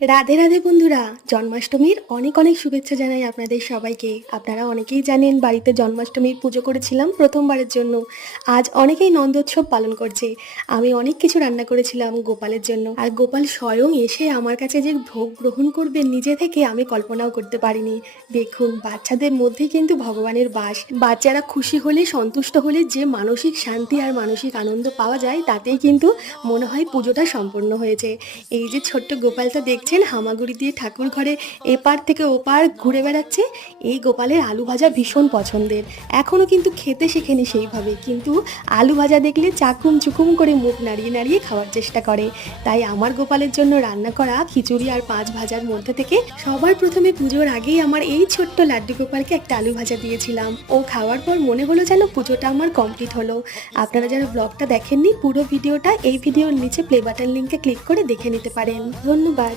রাধে রাধে বন্ধুরা, জন্মাষ্টমীর অনেক অনেক শুভেচ্ছা জানাই আপনাদের সবাইকে। আপনারা অনেকেই জানেন বাড়িতে জন্মাষ্টমীর পুজো করেছিলাম প্রথমবারের জন্য। আজ অনেকেই নন্দোৎসব পালন করছে। আমি অনেক কিছু রান্না করেছিলাম গোপালের জন্য, আর গোপাল স্বয়ং এসে আমার কাছে যে ভোগ গ্রহণ করবে নিজে থেকে আমি কল্পনাও করতে পারিনি। দেখুন, বাচ্চাদের মধ্যে কিন্তু ভগবানের বাস। বাচ্চারা খুশি হলে, সন্তুষ্ট হলে যে মানসিক শান্তি আর মানসিক আনন্দ পাওয়া যায়, তাতেই কিন্তু মনে হয় পুজোটা সম্পূর্ণ হয়েছে। এই যে ছোট্ট গোপালটা দেখছেন হামাগুড়ি দিয়ে ঠাকুর ঘরে এপার থেকে ওপার ঘুরে বেড়াচ্ছে, এই গোপালের আলু ভাজা ভীষণ পছন্দের। এখনও কিন্তু খেতে শেখেনি সেইভাবে, কিন্তু আলু ভাজা দেখলে চাকুম চুকুম করে মুখ নাড়িয়ে নাড়িয়ে খাওয়ার চেষ্টা করে। তাই আমার গোপালের জন্য রান্না করা খিচুড়ি আর পাঁচ ভাজার মধ্যে থেকে সবার প্রথমে পুজোর আগেই আমার এই ছোট্ট লাড্ডু গোপালকে একটা আলু ভাজা দিয়েছিলাম। ও খাওয়ার পর মনে হলো যেন পুজোটা আমার কমপ্লিট হলো। আপনারা যারা ব্লগটা দেখেননি, পুরো ভিডিওটা এই ভিডিওর নিচে প্লে বাটন লিঙ্কে ক্লিক করে দেখে নিতে পারেন। ধন্যবাদ।